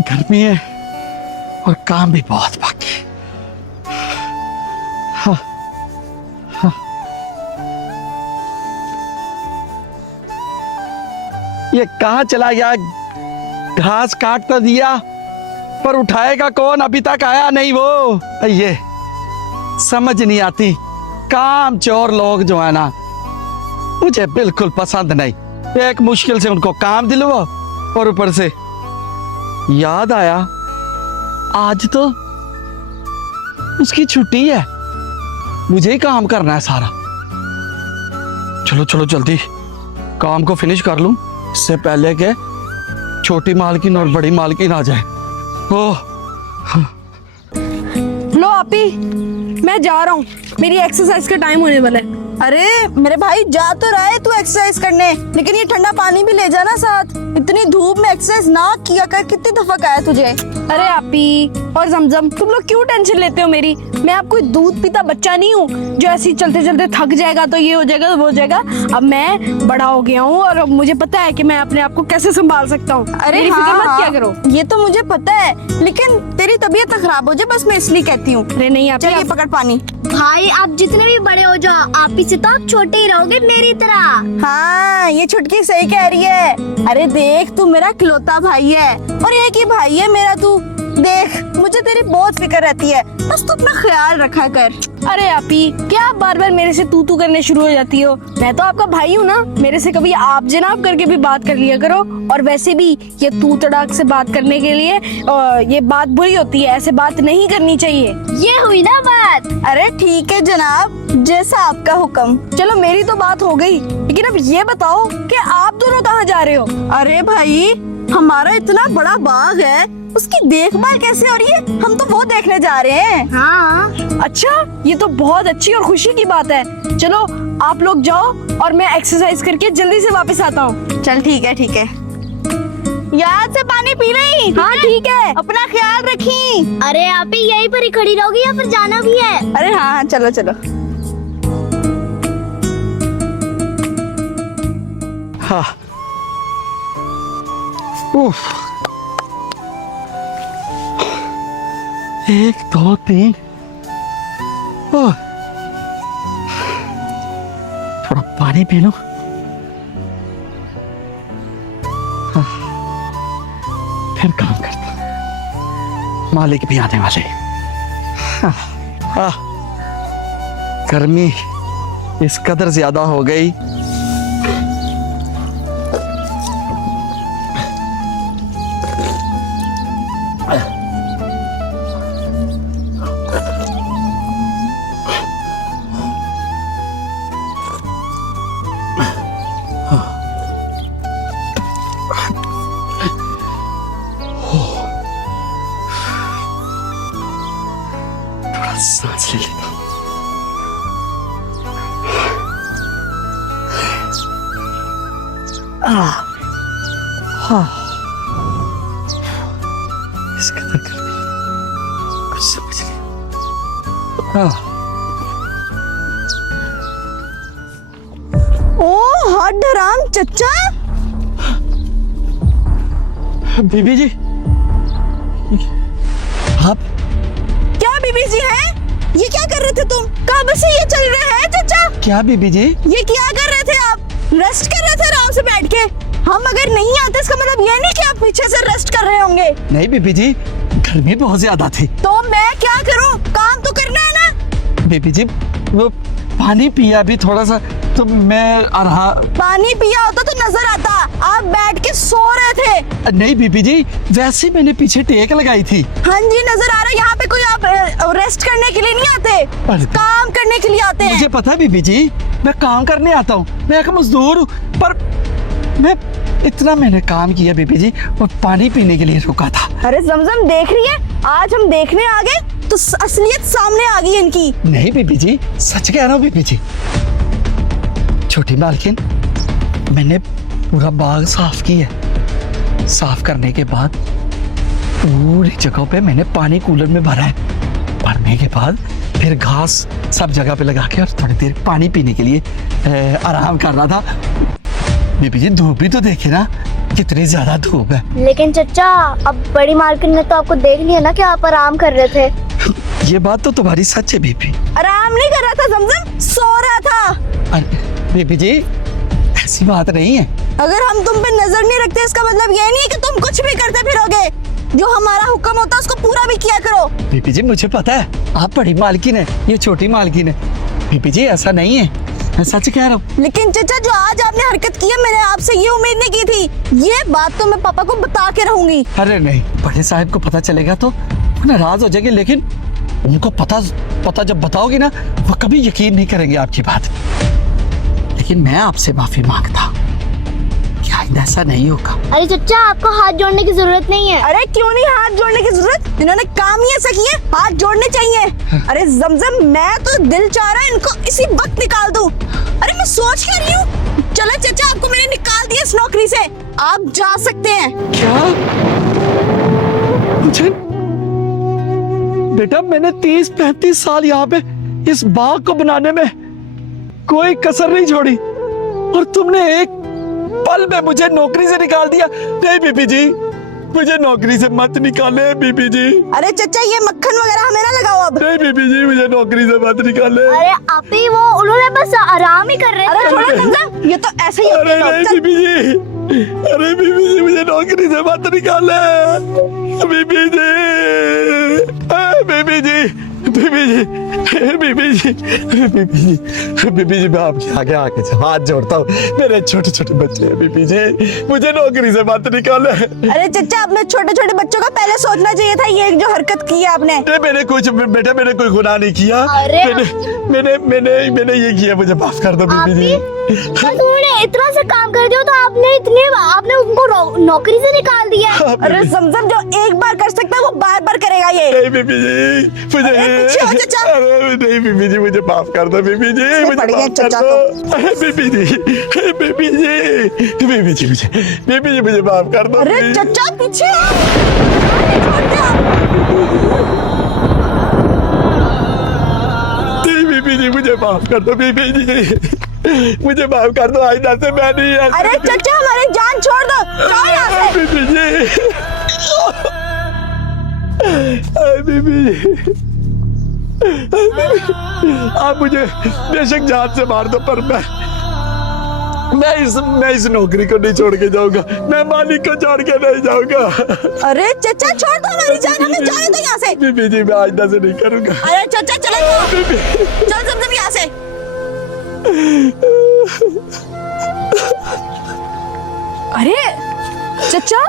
गर्मी है और काम भी बहुत बाकी। हाँ, हाँ। ये कहाँ चला गया? घास काट तो दिया पर उठाएगा कौन? अभी तक आया नहीं वो। ये समझ नहीं आती, काम चोर लोग जो है ना, मुझे बिल्कुल पसंद नहीं। एक मुश्किल से उनको काम दिलवा और ऊपर से याद आया आज तो उसकी छुट्टी है, मुझे ही काम करना है सारा। चलो चलो जल्दी काम को फिनिश कर लूं, इससे पहले के छोटी मालकिन और बड़ी मालकिन आ जाए। ओह लो आपी, मैं जा रहा हूँ, मेरी एक्सरसाइज का टाइम होने वाला है। अरे मेरे भाई, जा तो रहा है तू एक्सरसाइज करने, लेकिन ये ठंडा पानी भी ले जाना साथ। इतनी धूप में एक्सरसाइज ना किया कर, कितनी दफा कहा है तुझे। अरे आपी और जमजम, तुम लोग क्यों टेंशन लेते हो मेरी? मैं आप कोई दूध पीता बच्चा नहीं हूँ जो ऐसे ही चलते चलते थक जाएगा तो ये हो जाएगा तो वो हो जाएगा। अब मैं बड़ा हो गया हूँ और अब मुझे पता है कि मैं अपने आप को कैसे संभाल सकता हूँ। अरे मेरी फिक्र मत किया करो। ये तो मुझे पता है, लेकिन तेरी तबीयत तो खराब हो जाए बस, मैं इसलिए कहती हूँ। अरे नहीं आप चलिए पकड़ पानी। भाई आप जितने भी बड़े हो जाओ, आप ही से तो आप छोटे ही रहोगे मेरी तरह। हाँ, ये छुटकी सही कह रही है। अरे देख, तू मेरा इकलौता भाई है और एक ही भाई है मेरा तू। देख, मुझे तेरी बहुत फिक्र रहती है, बस तू अपना ख्याल रखा कर। अरे आपी, क्या आप बार बार मेरे से तू करने शुरू हो जाती हो? मैं तो आपका भाई हूँ ना, मेरे से कभी आप जनाब करके भी बात कर लिया करो। और वैसे भी ये तू तड़ाक से बात करने के लिए ये बात बुरी होती है, ऐसे बात नहीं करनी चाहिए। ये हुई ना बात। अरे ठीक है जनाब, जैसा आपका हुक्म। चलो मेरी तो बात हो गई, लेकिन अब ये बताओ कि आप दोनों कहाँ जा रहे हो? अरे भाई, हमारा इतना बड़ा बाग है, उसकी देखभाल कैसे हो रही है, हम तो वो देखने जा रहे हैं। हाँ अच्छा, ये तो बहुत अच्छी और खुशी की बात है। चलो आप लोग जाओ और मैं एक्सरसाइज करके जल्दी से वापस आता हूँ। चल ठीक है ठीक है, याद से पानी पी रही। हाँ ठीक है। अपना ख्याल रखी। अरे आप ही यहीं पर ही खड़ी रहोगी या फिर जाना भी है? अरे हाँ हाँ, चलो चलो। हाँ। उफ। 1 2 3। ओह, थोड़ा पानी पी लूं। हाँ, फिर काम करता हूं। मालिक भी आने वाले। हाँ, हाँ, गर्मी इस कदर ज्यादा हो गई। सांस ले लेता हूं। हाँ, इस कदर गर्मी कुछ समझ नहीं। हाँ। ओ हट हराम चचा। बीबी जी, आप क्या बीबी जी है? ये क्या कर रहे थे तुम? कब से ये चल रहा है चचा? क्या बीबी जी? ये क्या कर रहे थे आप? रेस्ट कर रहे थे आराम से बैठ के। हम अगर नहीं आते इसका मतलब ये नहीं कि आप पीछे से रेस्ट कर रहे होंगे। नहीं बीबी जी, गर्मी बहुत ज्यादा थी। तो मैं क्या करूं? काम तो करना है ना। बीबी जी, वो पानी पिया भी थोड़ा सा तो मैं रहा। पानी पिया होता तो नजर आता, आप बैठ के सो रहे थे। नहीं बीबी जी, वैसे मैंने पीछे टेक लगाई थी। हाँ जी, नजर आ रहा है। यहाँ पे कोई आप रेस्ट करने के लिए नहीं आते, काम करने के लिए आते हैं। मुझे पता है बीबी जी, मैं काम करने आता हूँ, मैं एक मजदूर हूँ, पर मैं इतना मैंने काम किया बीबी जी, और पानी पीने के लिए रुका था। अरे जमजम देख रही है, आज हम देखने आ गए तो असलियत सामने आ गई इनकी। नहीं बीबी जी, सच कह रहा हूँ बीबी जी। छोटी मालकिन, मैंने पूरा बाग साफ किया। साफ करने के बाद पूरी जगह पे मैंने पानी कूलर में भरा है। भरने के बाद फिर घास सब जगह पे लगा के और थोड़ी देर पानी पीने के लिए आराम कर रहा था। बीबी जी, धूप भी तो देखे ना, कितनी ज्यादा धूप है। लेकिन चचा अब बड़ी मालकिन ने तो आपको देख लिया ना कि आप आराम कर रहे थे। ये बात तो तुम्हारी सच है बीबी। आराम नहीं कर रहा था जमजम, सो रहा था। अरे बीबी जी ऐसी बात नहीं है। अगर हम तुम पे नजर नहीं रखते इसका मतलब ये नहीं है कि तुम कुछ भी करते फिरोगे। जो हमारा हुक्म होता है उसको पूरा भी किया करो। बीबी जी मुझे पता है आप बड़ी मालकिन है, ये छोटी मालकिन है। बीबी जी ऐसा नहीं है, मैं सच कह रहा हूँ। लेकिन चचा जो आज आपने हरकत की है मैंने आपसे ये उम्मीद नहीं की थी। ये बात तो मैं पापा को बता के रहूंगी। अरे नहीं, बड़े साहब को पता चलेगा तो वो नाराज हो जाएंगे, लेकिन उनको पता जब बताओगे ना वो कभी यकीन नहीं करेंगे आपकी बात। लेकिन मैं आपसे माफी मांगता हूँ कि आइंदा ऐसा नहीं होगा। अरे चचा आपको हाथ जोड़ने की जरूरत नहीं है। अरे क्यों नहीं हाथ जोड़ने की जरूरत, इन्होंने काम ही ऐसा किया, हाथ जोड़ने चाहिए। अरे जमजम मैं तो दिल चाह रहा है इनको इसी वक्त निकाल दूं। अरे मैं सोच क्या रही हूँ, चलो चाचा आपको मैंने निकाल दिया इस नौकरी से, आप जा सकते हैं। क्या मुझे बेटा, मैंने 30-35 साल यहाँ पे इस बाग को बनाने में कोई कसर नहीं छोड़ी और तुमने एक पल में मुझे नौकरी से निकाल दिया। नहीं बीबी जी, मुझे नौकरी से मत निकाले बीबी जी। अरे चचा ये मक्खन वगैरह हमें ना लगाओ अब। नहीं बीबी जी, मुझे नौकरी से मत निकाले। अरे आप ही वो उन्होंने बस आराम ही कर रहे अरे थे। छोड़ो जमजम, ये तो ऐसे ही अरे होता है। नहीं चल, बीबी जी, अरे बीबी जी मुझे नौकरी से मत निकाले। बीबी जी, बीबी जी, बीबी जी, बीबी जी, बीबी जी, बीबी जी, मैं आपके आगे आके हाथ जोड़ता हूँ। मेरे छोटे छोटे बच्चे हैं बीबी जी, मुझे नौकरी से मत निकाले। अरे चचा अपने छोटे छोटे बच्चों का पहले सोचना चाहिए था। ये जो हरकत की है आपने। मैंने कुछ बेटा, मैंने कोई गुनाह नहीं किया। अरे मैंने ये किया, मुझे माफ कर दो बीबी जी। बस उन्होंने इतना सा काम कर दिया तो आपने उनको नौकरी से निकाल दिया। अरे जमजम जो एक बार कर सकता है वो बार बार करेगा ये। नहीं बीबी जी, मुझे पीछे हो चचा। अरे नहीं बीबी जी, मुझे माफ कर दो बीबी जी, मुझे पड़ गया माफ कर चचा दो। अरे बीबी जी, बीबी जी, बीबी जी, बीबी जी मुझे माफ कर दो। अरे प्लीज। चचा पीछे अरे छोड़ दो। नहीं बीबी जी, मुझे माफ कर दो बीबी जी, मुझे माफ कर दो। आइंदा से मैं नहीं ऐसा अरे चचा हमारी जान छोड़ दो, जाओ यहाँ से। बीबी जी, अरे बीबी जी, आप मुझे बेशक जान से मार दो पर मैं इस नौकरी को नहीं छोड़ के जाऊंगा। मैं मालिक को छोड़ के नहीं जाऊंगा। अरे चचा छोड़ दो हमारी जान, हमें जाने दो यहाँ से। बीबी जी मैं आइंदा से नहीं करूंगा। अरे चचा चलो चल जमजम यहाँ से। अरे चचा,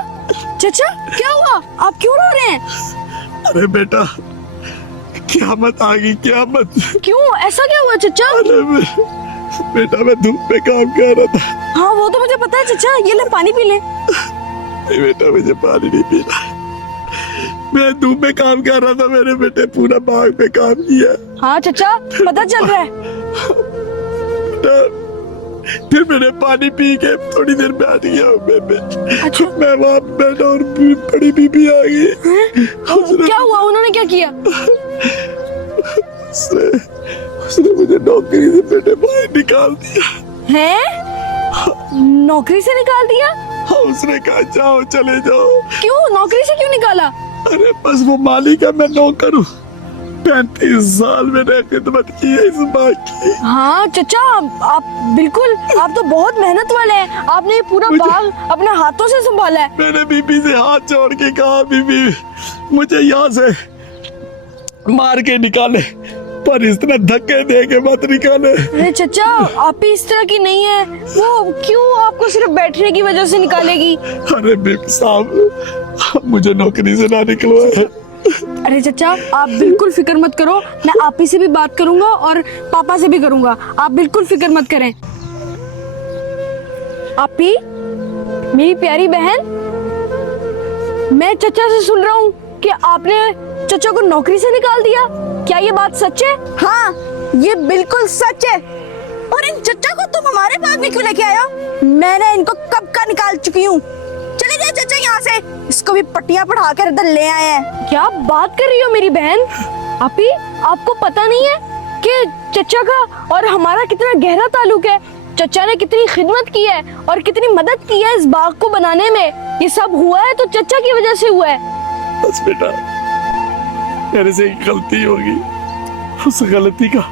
चचा क्या हुआ, आप क्यों रो रहे हैं? अरे बेटा, क़यामत आ गई, क़यामत। क्यों, ऐसा क्या हुआ चचा? अरे बेटा, मैं धूप पे काम कर रहा था। हाँ वो तो मुझे पता है चचा, ये ले पानी पी ले। नहीं बेटा, मुझे पानी नहीं पीना। मैं धूप में काम कर रहा था, मेरे बेटे पूरा बाग पे काम किया। हाँ चचा पता चल रहा है। बेटा, फिर मैंने पानी पी के थोड़ी देर बैठ गया मैं। अच्छा। मैं वहाँ बैठा और बड़ी बीबी आ गई। क्या हुआ, उन्होंने क्या किया? उसने मुझे नौकरी से बेटे बाहर निकाल दिया। हैं? नौकरी से निकाल दिया? उसने कहा जाओ, चले जाओ। क्यों, नौकरी से क्यों निकाला? अरे बस वो मालिक है, मैं नौकर हूँ। 35 साल मैंने खिदमत की है इस बाग की। हाँ चचा, आप बिल्कुल, आप तो बहुत मेहनत वाले हैं। आपने ये पूरा बाग अपने हाथों से संभाला है। मैंने बीबी से हाथ जोड़ के कहा, बीबी मुझे यहाँ से मार के निकाले, पर इस तरह धक्के दे के मत निकाले। अरे चचा, आप भी इस तरह की नहीं है। वो क्यों आपको सिर्फ बैठने की वजह से निकालेगी? अरे बीबी साहब, मुझे नौकरी से ना निकलवाए। अरे चचा, आप बिल्कुल फिक्र मत करो, मैं आप ही से भी बात करूंगा और पापा से भी करूंगा। आप बिल्कुल फिक्र मत करें। आपी, मेरी प्यारी बहन, मैं चचा से सुन रहा हूँ कि आपने चचा को नौकरी से निकाल दिया। क्या ये बात सच है? हाँ ये बिल्कुल सच है। और इन चचा को तुम हमारे पास भी क्यों लेके आए हो? मैंने इनको कब का निकाल चुकी हूँ। चले जाए चचा यहाँ से, इसको भी पट्टियां पढ़ा कर इधर ले आए हैं। क्या बात कर रही हो मेरी बहन? आपी, आपको पता नहीं है कि चचा का और हमारा कितना गहरा ताल्लुक है? चचा ने कितनी खिदमत की है और कितनी मदद की है इस बाग को बनाने में। ये सब हुआ है तो चचा की वजह से हुआ है। बस बेटा, मेरे से एक गलती होगी, उस गलती का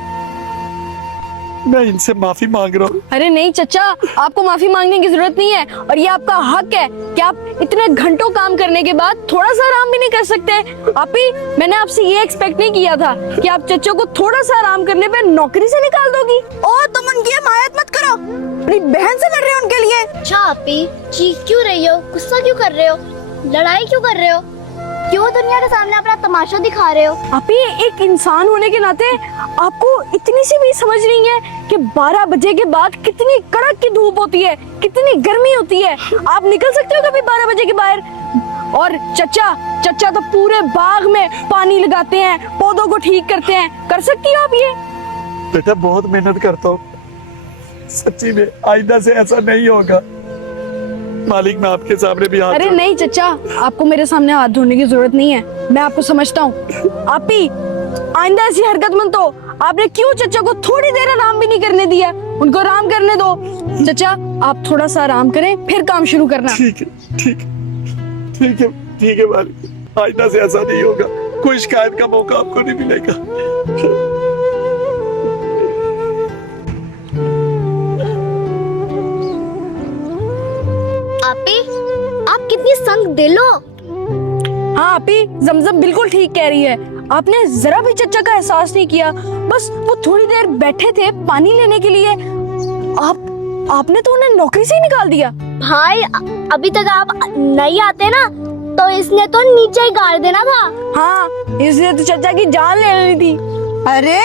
मैं इनसे माफी मांग रहा हूँ। अरे नहीं चचा, आपको माफी मांगने की जरूरत नहीं है और ये आपका हक है कि आप इतने घंटों काम करने के बाद थोड़ा सा आराम भी नहीं कर सकते। आप ही, मैंने आपसे ये एक्सपेक्ट नहीं किया था कि आप चचा को थोड़ा सा आराम करने पे नौकरी से निकाल दोगी। ओ तुम उनकी हिमायत मत करो, अपनी बहन से लड़ रहे हो उनके लिए। अच्छा आपी, चीख क्यों रही हो, गुस्सा क्यों कर रहे हो, लड़ाई क्यों कर रहे हो, क्यों दुनिया के सामने अपना तमाशा दिखा रहे हो? आप ही, एक इंसान होने के नाते आपको इतनी सी भी समझ नहीं है कि 12 बजे के बाद कितनी कड़क की धूप होती है, कितनी गर्मी होती है। आप निकल सकते हो कभी 12 बजे के बाहर? और चचा तो पूरे बाग में पानी लगाते हैं, पौधों को ठीक करते हैं। कर सकती हो आप ये? बेटा बहुत मेहनत करता हूँ, सच्ची में आइंदा से ऐसा नहीं होगा। मालिक मैं आपके सामने भी हाथ अरे नहीं चचा, आपको मेरे सामने हाथ धोने की जरूरत नहीं है, मैं आपको समझता हूँ। आप ही आइंदा ऐसी हरकत मत हो। आपने क्यों चचा को थोड़ी देर आराम भी नहीं करने दिया? उनको आराम करने दो। चचा आप थोड़ा सा आराम करें, फिर काम शुरू करना। ठीक है, ठीक है, ठीक है, ठीक है मालिक, आइंदा से ऐसा नहीं होगा, कोई शिकायत का मौका आपको नहीं मिलेगा। आपी, आप कितनी संग दिल हो। हाँ आप ही, जमजम बिल्कुल ठीक कह रही है। आपने जरा भी चचा का एहसास नहीं किया, बस वो थोड़ी देर बैठे थे पानी लेने के लिए, आपने तो उन्हें नौकरी से ही निकाल दिया। भाई अभी तक आप नहीं आते ना, तो इसने तो नीचे ही गाड़ देना था। हाँ, इसने तो चचा की जान ले लेनी थी। अरे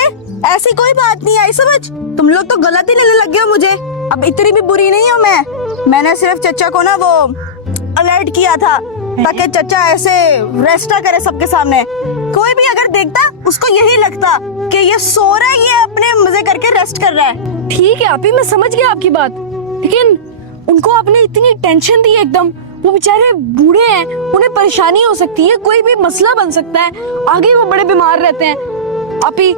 ऐसी कोई बात नहीं आई समझ, तुम लोग तो गलत ही लेने लगे हो मुझे। अब इतनी भी बुरी नहीं हूँ मैंने सिर्फ चचा को ना वो अलर्ट किया था ताकि चचा ऐसे रेस्ट ना करे सबके सामने। कोई भी अगर देखता उसको यही लगता कि ये सो रहा है, ये अपने मजे करके रेस्ट कर रहा है। ठीक है आप ही, मैं समझ गया आपकी बात, लेकिन उनको आपने इतनी टेंशन दी एकदम। वो बेचारे बूढ़े हैं, उन्हें परेशानी हो सकती है, कोई भी मसला बन सकता है, आगे वो बड़े बीमार रहते हैं। आप ही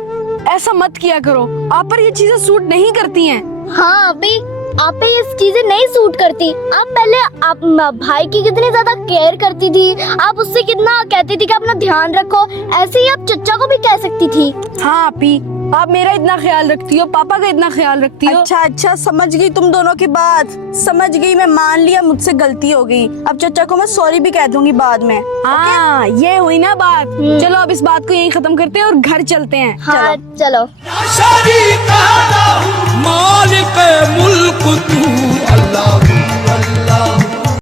ऐसा मत किया करो, आप पर ये चीजें सूट नहीं करती हैं। हाँ अभी आप पे ये चीजें नहीं सूट करती। आप पहले आप भाई की कितनी ज्यादा केयर करती थी, आप उससे कितना कहती थी कि अपना ध्यान रखो, ऐसे ही आप चचा को भी कह सकती थी। हाँ आप ही, आप मेरा इतना ख्याल रखती हो, पापा का इतना ख्याल रखती हो। अच्छा समझ गई तुम दोनों की बात, समझ गई, मैं मान लिया मुझसे गलती हो गई। अब चचा को मैं सॉरी भी कह दूंगी बाद में। हाँ ये हुई ना बात। चलो अब इस बात को यहीं खत्म करते हैं और घर चलते हैं। हाँ चलो। मालिक मुल्क